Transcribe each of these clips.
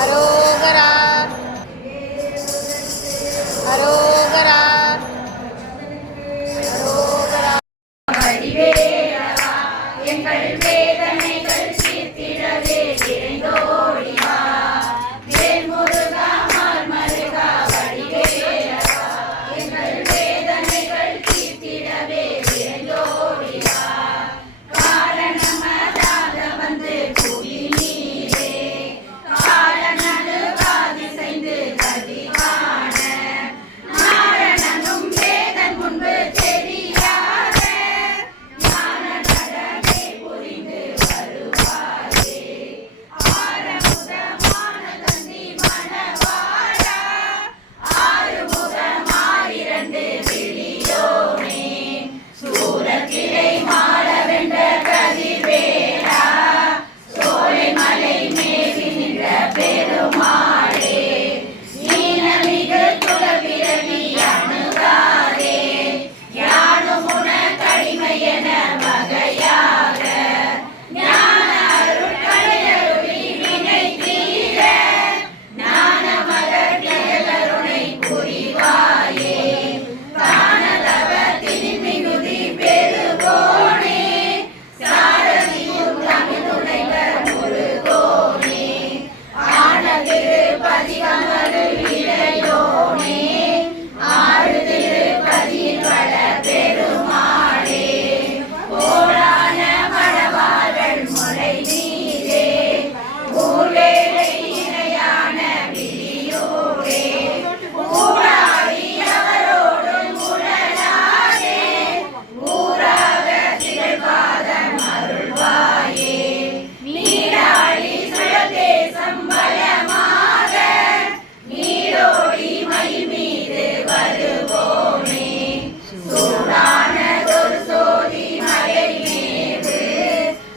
அரோகரா அரோகரா அரோகரா. வடிவேலவா எங்கள் வேதனைகள் தீர்த்திடவே விரைந்தோடி வா. வேல் முருகா மால் மருகா வடிவேலவா எங்கள் வேதனைகள் தீர்த்திடவே விரைந்தோடி வா. காரணமதாக வந்து புவி நீரே காலனது காதிசைந்து கதி காண நாரணனும் வேதன் முன்பு தெரியாத ஞான நடனை புரிந்து வருவாரே. ஆரமுதமான தந்தி மணவாளா ஆறுமுகம் ஆயிரண்டு விழியோனே சூரத்திரை மாட வென்ற கதிர்வேலா சோலை மலை மேவி நின்ற பெருமாளே. நீனமிகு துளவிரவி அணுகாதே யானும் உனக்கடிமை என வகையாக ஞான அருட்கலையருவி வினை தீர ஞான மலர் கருணை புரிவாயே. காணதவ திணிமிகுதி பெருகோனே சாரதியும் தமிழ்துணைவர் முருகோனே ஆனதிரு பதிகமரு இளையோனே ஆறுதிரு பதியின் வள பெருமாளே. கோடான மணவார்கள் முறை நீரே ஊர்வேலை இணையான விழியோரே ஊராடி அவரோடும் உடனாரே ஊராக திகழ்வாதம் அருள்வாயே. நீராடி சுழதேசம் பலமாக நீரோடி மயில் மீது வருவோனே சூடானதொரு சோதி மலை மேவு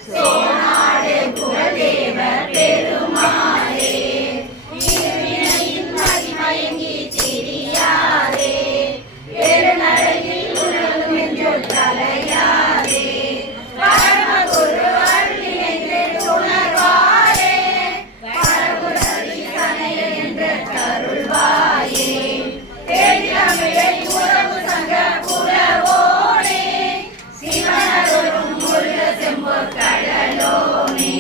சோனாடு குலதேவர் பெருமாளே. இருவினையின் மதிமயங்கி திரியாதே பெருநரையில் உணரும் என்றொல் தலையாதே. பரமகுரு அருளினைந்து உணர்வாயே பரகுரவி சனைய என்ற கருள்வாயே. தேடியமிழை உறவு சங்க புலவோனே சிவனருளும் முருக செம்பொற் கடலோனே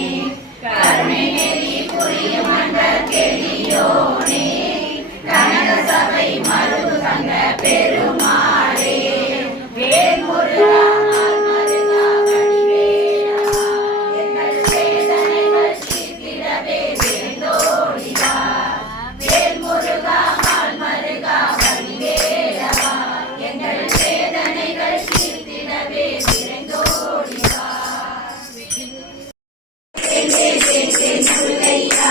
கருணை நெறி புரியும் அன்பர் கெளியோனே கனக சபை மருது சங்க பெருமாளே. வேல் முருகா மால் மருகா வடிவேலவா எங்கள் வேதனைகள் தீர்த்திடவே விரைந்தோடி வா. வேல் முருகா மால் மருகா வடிவேலவா எங்கள் வேதனைகள் தீர்த்திடவே விரைந்தோடி வா. முருகையா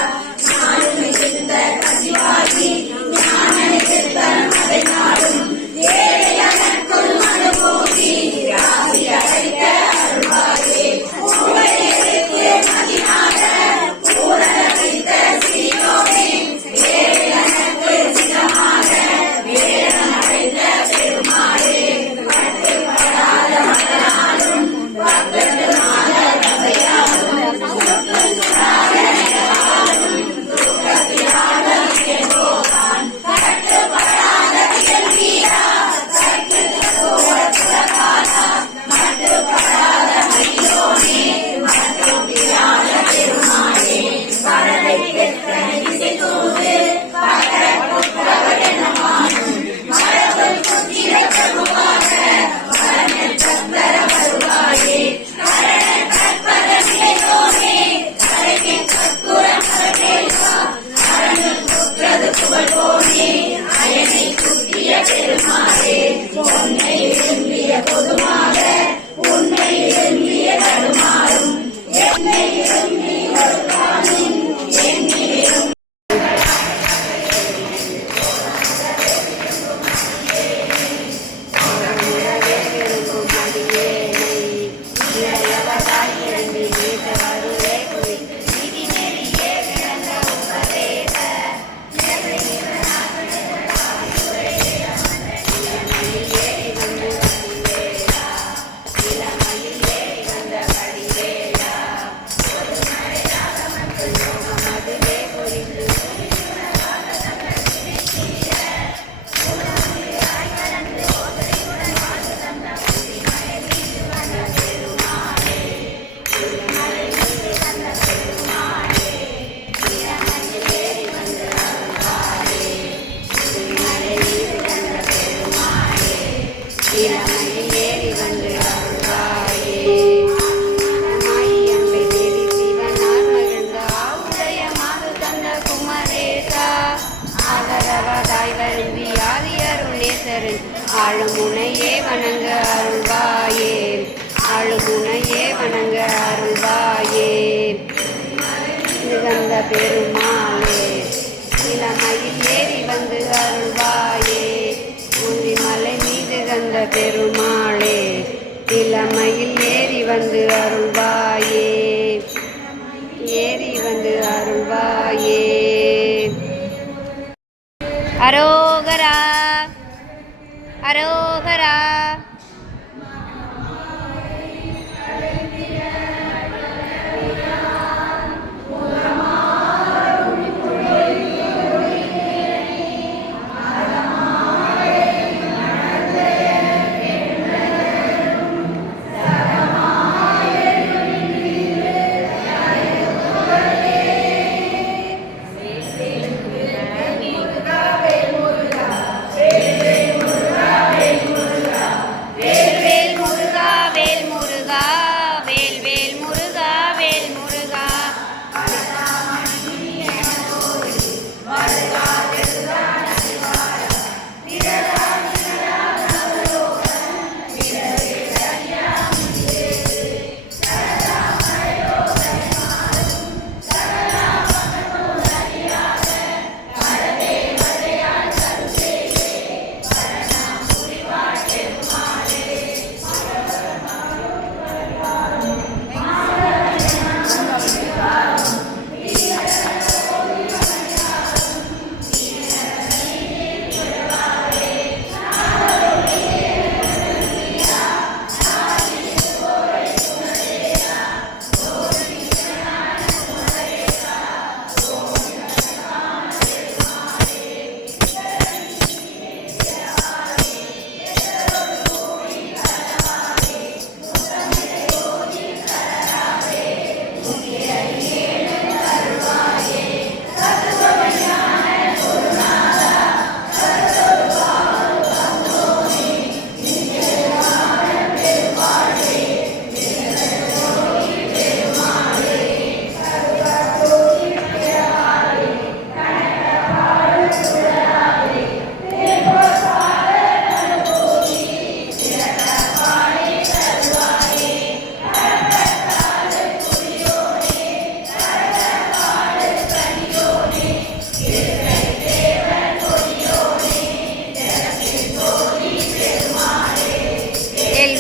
நானும் மிகுந்த கசிவாகி ஞானனை திருத்தம் அதை நாடும் ஏழையனக்குள் மனுபூதி ராசி அழைக்க அருள்வாயே. உமையேற்கு மதினாக பூரண வைத்த சீயோனே ஏழையனக்கு சிதமாக வேதம் அடைந்த பெருமாளே. பட்டுப்படாத மலராலும் பக்கத்து மாத ரசையாலும் சுற்றுறாத ஆளுமுனையே வணங்க அருள்வாயே, ஆளுமுனையே வணங்க அருள்வாயே. நிகந்த பெருமாளே இளமையில் ஏறி வந்து அருள்வாயே, முனிமலை மீது கந்த பெருமாளே இளமையில் ஏறி வந்து அருள்வாயே, ஏறி வந்து அருள்வாயே. அரோகரா அரோகரா.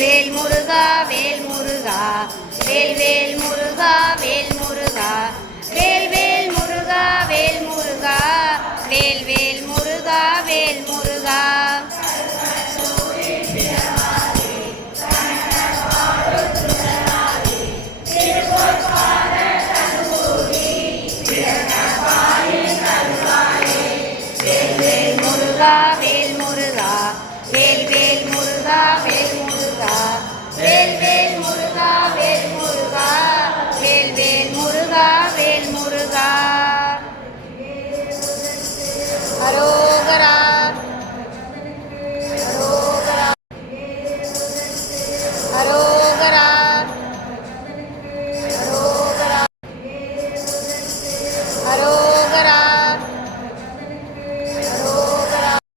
வேல் முருகா வேல் வேல் முருகா வேல் முருகா வேல் வேல் முருகா வேல் முருகா வேல் வேல் முருகா வேல் முருகா. வேல் முருகா வேல் வேல் முருகா வேல் முருகா வேல் வேல் முருகா வேல் முருகா வேல் வேல் முருகா வேல் முருகா. அரோகரா அரோகரா அரோகரா.